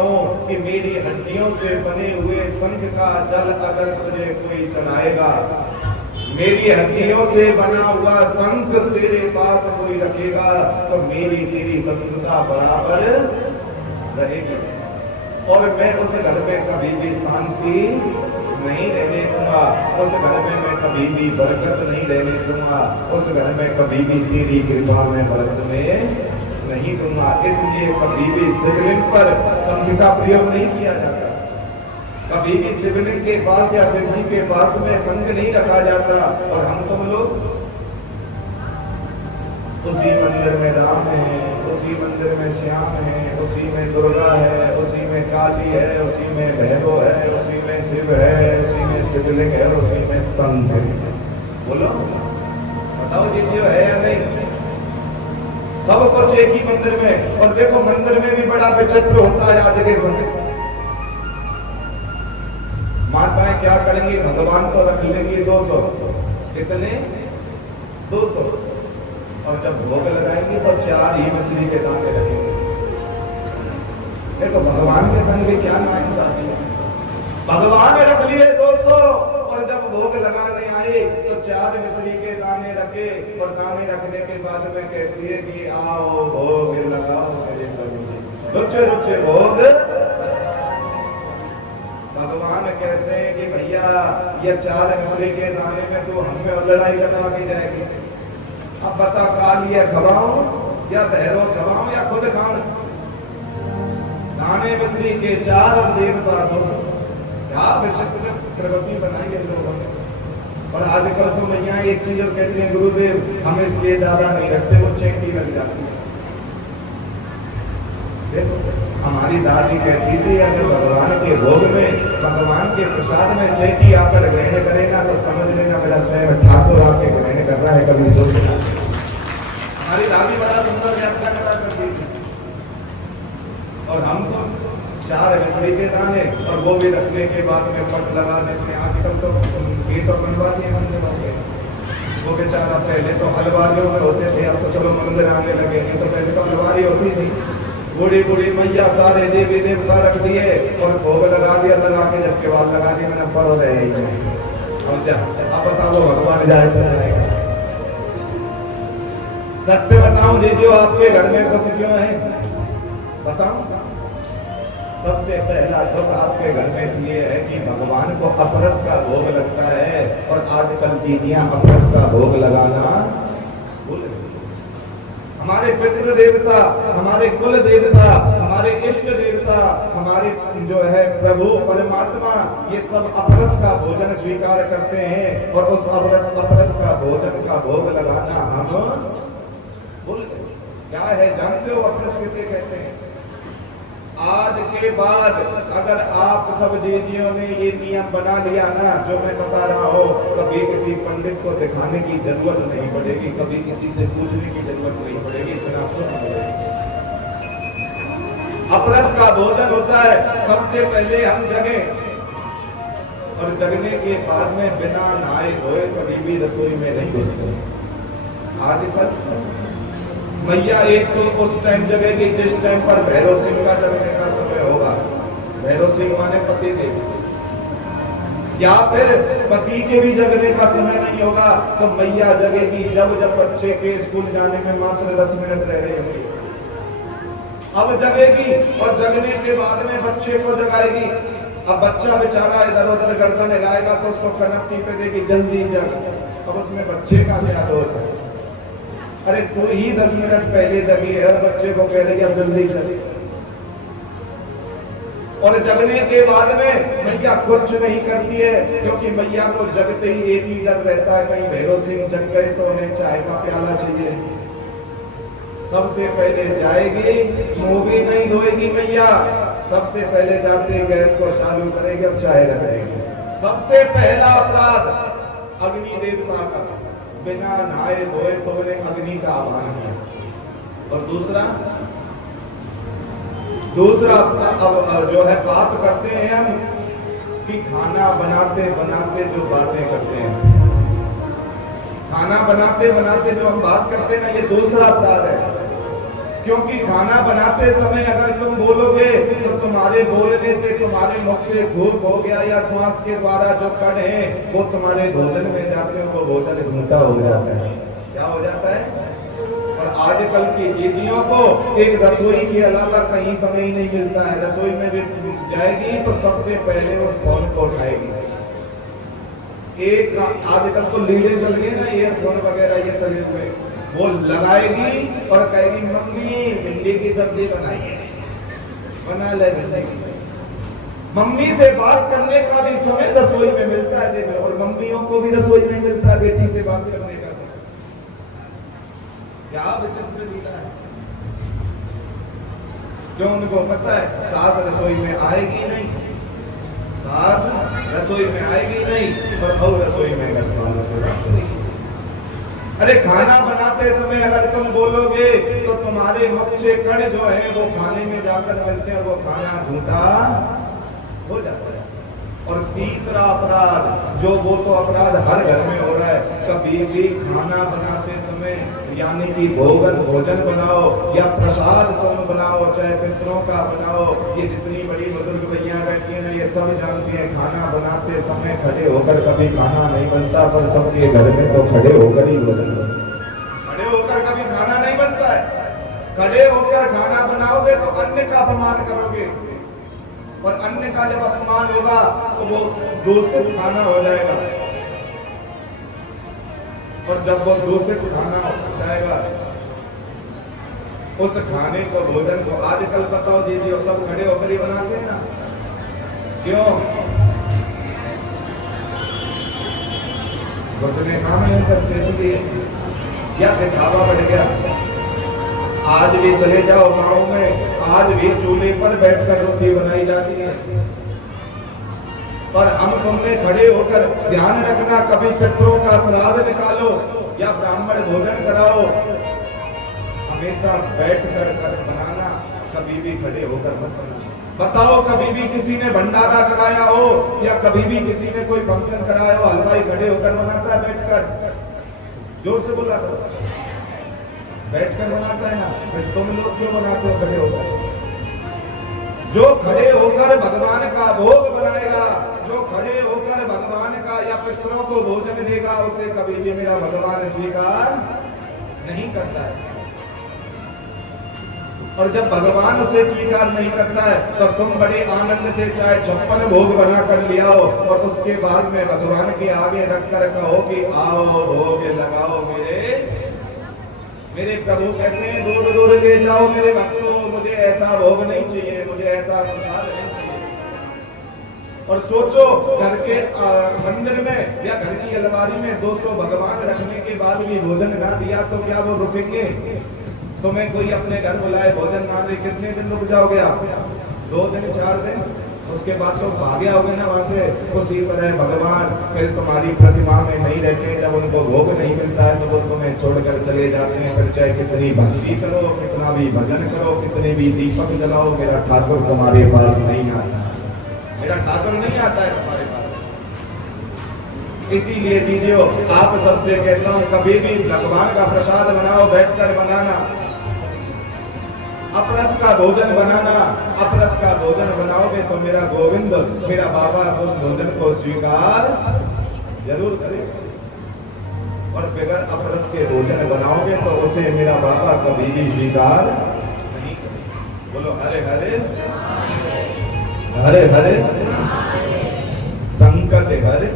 बताऊं कि मेरी हड्डियों से बने हुए शंख का जल अगर तुझे कोई चढ़ाएगा, मेरी हड्डियों से बना हुआ शंख तेरे पास कोई रखेगा तो मेरी तेरी शत्रुता बराबर रहेगी। और मैं उस घर में कभी भी शांति नहीं रहने दूंगा, उस घर में मैं कभी भी बरकत नहीं रहने दूंगा, उस घर में कभी भी तेरी कृपा में बरसने नहीं दूंगा। इसलिए कभी भी शिवलिंग पर शंख का प्रयोग नहीं किया जाता, कभी भी शिवलिंग के पास या शिव जी के पास में शंख नहीं रखा जाता। और हम तुम लोग उसी मंदिर में राम है, उसी मंदिर में श्याम है, उसी में दुर्गा है, उसी में काली है, उसी में भैरव है, उसी में शिव है, उसी में शिवलिंग है, उसी में शंख है। बोलो बताओ जी जो है या नहीं? सब कुछ एक ही मंदिर में। और देखो मंदिर में भी बड़ा विचित्र होता है आज के समय। माताएं क्या करेंगी, भगवान को रख लेंगी 200, कितने 200, और जब भोग लगाएंगे तो 4 ही मछली के दाने रखेंगे। देखो भगवान के संग भी क्या नाइंसाफी है। भगवान ने रख लिए 200 और जब भोग लगाने आए तो 4 मछली के दाने रखे। और दाने रखने के बाद में कहती है कि आओ भोग लगाओ मेरे प्रभु, रुचे रुचे भोग। भगवान कहते हैं कि भैया ये 4 मछली के दाने में तो हमें लड़ाई करवा के जाएगी। अब बता कालिया खवाऊं या भैरव खवाऊं या खुद खाऊं? दाने मछली के 4 देवता 200। क्या विचित्र प्रगति बनाई है लोगों ने। और आजकल तो मैया एक चीज और कहते हैं गुरुदेव हम इसलिए ज्यादा नहीं रखते, वो चेंटी लग जाती है। देखो हमारी दादी कहती थी अगर भगवान के भोग में, भगवान के प्रसाद में चेटी आकर ग्रहण करेगा तो समझ लेना मेरा स्वयं ठाकुर आके ग्रहण कर रहा है। कभी सोचना हमारी दादी बड़ा सुंदर व्याख्या करा करती थी। और हम तो 4 मछली के दाने और वो भी रखने के बाद में पट लगा देते हैं। आजकल तो ये तो बनवा दिए मंदिर होंगे। वो बेचारा पहले तो अलवारियों में होते थे, अब तो चलो मंदिर आने लगे। तो पहले तो अलवारी होती थी। बूढ़ी बूढ़ी मैया सारे देवी देवता रख दिए और भोग लगा दिया, लगा के जब केवाल लगा दिया मैंने पर हो रहे। अब बताओ भगवान जाए तो जाएगा? सत्य बताओ जी जो आपके घर में दुख क्यों है बताओ? सबसे पहला दुख आपके घर में इसलिए है कि भगवान को अपरस का भोग लगता है। और आजकल दीदियां अपरस का भोग लगाना भूल गई। हमारे पितृ देवता, हमारे कुल देवता, हमारे इष्ट देवता, हमारे जो है प्रभु परमात्मा, ये सब अपरस का भोजन स्वीकार करते हैं। और उस अपरस का भोजन का भोग लगाना हम भूल गए। क्या है जानते हो अपरस किसे कहते हैं? आज के बाद अगर आप सब दीदियों ने ये नियम बना लिया ना जो मैं बता रहा हूँ, कभी किसी पंडित को दिखाने की जरूरत नहीं पड़ेगी, कभी किसी से पूछने की जरूरत नहीं पड़ेगी। इतना अपरस का भोजन होता है। सबसे पहले हम जगे और जगने के बाद में बिना नहाए धोए कभी भी रसोई में नहीं घुसते। आजकल भैया एक तो उस टाइम जगेगी जिस टाइम पर भैरव सिंह का जगने का समय होगा। भैरव सिंह माने पति देव, या फिर पति के भी जगने का समय नहीं होगा तो मैया जगेगी जब बच्चे के स्कूल जाने में मात्र 10 मिनट रह रहे होंगे। अब जगेगी और जगने के बाद में बच्चे को जगाएगी। अब बच्चा बेचारा इधर उधर गर्दन हिलाएगा तो उसको कनपटी पे देगी जल्दी जग। अब उसमें बच्चे का क्या दोष है? अरे तू ही 10 मिनट पहले जगी है, बच्चे को कह रही अब जल्दी जगी। और जगने के बाद में मैया कुछ नहीं करती है, क्योंकि मैया को जगते ही एक ही डर रहता है कहीं भैरव सिंह जग गए तो उन्हें चाय का प्याला चाहिए। सबसे पहले जाएगी, मुंह भी नहीं धोएगी मैया, सबसे पहले जाते गैस को चालू करेगी और चाय रख देगी। सबसे पहला अपराध अग्नि देवता का, बिना नहाए धोए तो उन्हें अग्नि का आह्वान किया। और दूसरा अब जो है बात करते हैं हम कि खाना बनाते बनाते जो बातें करते हैं, खाना बनाते बनाते जो हम बात करते हैं ना, ये दूसरा अपराध है। क्योंकि खाना बनाते समय अगर तुम बोलोगे तो तुम्हारे बोलने से तुम्हारे मुख से धूप हो गया या श्वास के द्वारा जो कण है वो तुम्हारे भोजन में जाते हैं, वो भोजन घूंटा हो जाता है। क्या हो जाता है? और आजकल की चीजियों को एक रसोई के अलावा कहीं समय ही नहीं मिलता है। रसोई में भी जाएगी तो सबसे पहले उस फोन को उठाएगी। एक आजकल तो लीडे चल गए ना, ईयरफोन वगैरह ये चले हुए, वो लगाएगी और कहेगी मम्मी भिंडी की सब्जी बनाइए, बना ले भिंडी की सब्जी। मम्मी से बात करने का भी समय रसोई में मिलता है देखो, और मम्मियों को भी रसोई में मिलता है बेटी से बात करने का समय। क्या विचित्र लीला है। क्यों? उनको पता है सास रसोई में आएगी नहीं, सास रसोई में आएगी नहीं, और बहू रसोई में घर वालों से बात करेगी। अरे खाना बनाते समय अगर तुम बोलोगे तो तुम्हारे मुख से कण जो है वो खाने में जाकर मिलते हैं, वो खाना झूठा हो जाता है। और तीसरा अपराध जो वो तो अपराध हर घर में हो रहा है, कभी भी खाना बनाते समय यानी कि भोजन बनाओ या प्रसाद तुम बनाओ, चाहे पितरों का बनाओ, ये जितनी बड़ी बुजुर्ग भैया बैठी है ना ये सब जानती है खाना बनाते समय खड़े होकर कभी खाना नहीं बनता, पर सबके घर में तो खड़े होकर ही भोजन बनता है। खड़े होकर कभी खाना नहीं बनता है। खड़े होकर खाना बनाओगे तो अन्य का अपमान करोगे, और अन्य का जब अपमान होगा तो वो दूषित खाना हो जाएगा, और जब वो दूषित खाना हो जाएगा उस खाने को भोजन को आजकल बताओ दीदी और सब खड़े होकर ही बनाते हैं ना, क्यों? घुटने काम नहीं करते इसलिए, या दिखावा बढ़ गया। आज भी चले जाओ गांव में, आज भी चूल्हे पर बैठकर रोटी बनाई जाती है, पर हम तुमने खड़े होकर ध्यान रखना, कभी पितरों का श्राद्ध निकालो या ब्राह्मण भोजन कराओ, हमेशा बैठकर कर बनाना, कभी भी खड़े होकर मत बनाना। बताओ कभी भी किसी ने भंडारा कराया हो या कभी भी किसी ने कोई फंक्शन कराया हो, हलवाई खड़े होकर बनाता है बैठकर? जोर से बोला करो, बैठकर बनाता है ना, फिर तुम लोग क्यों बनाते हो खड़े होकर? जो खड़े होकर भगवान का भोग बनाएगा, जो खड़े होकर भगवान का या पितरों को भोजन देगा, उसे कभी भी मेरा भगवान स्वीकार नहीं करता है। और जब भगवान उसे स्वीकार नहीं करता है तो तुम बड़े आनंद से चाहे 56 भोग बना कर ले आओ, और उसके बाद में भगवान के आगे रख कर कहो कि आओ भोग लगाओ मेरे प्रभु कहते हैं दूर दूर ले जाओ मेरे भक्तों, मुझे ऐसा भोग नहीं चाहिए, मुझे ऐसा प्रसाद नहीं चाहिए। और सोचो घर के मंदिर में या घर की अलमारी में 200 भगवान रखने के बाद भी भोजन ना दिया तो क्या वो रुकेंगे? तुम्हें कोई अपने घर बुलाए भोजन ना दे, कितने दिन रुक जाओगे आप? 2 दिन 4 दिन, उसके बाद तो भागे आओगे ना वहां से। उसी तरह भगवान फिर तुम्हारी प्रतिमा में नहीं रहते, जब उनको भोग नहीं मिलता है तो वो तुम्हें छोड़कर चले जाते हैं। फिर चाहे कितनी भक्ति करो, कितना भी भजन करो, कितने भी दीपक जलाओ, मेरा ठाकुर तुम्हारे पास नहीं आता, मेरा ठाकुर नहीं आता है तुम्हारे पास। इसीलिए चीजों आप सबसे कहता हूँ कभी भी भगवान का प्रसाद बनाओ, बैठकर बनाना, अपरस का भोजन बनाना। अपरस का भोजन बनाओगे तो मेरा गोविंद, मेरा बाबा उस भोजन को स्वीकार जरूर करेगा, और बगैर अपरस के भोजन बनाओगे तो उसे मेरा बाबा कभी भी स्वीकार नहीं करेगा। बोलो हरे हरे हरे हरे, संकट हरे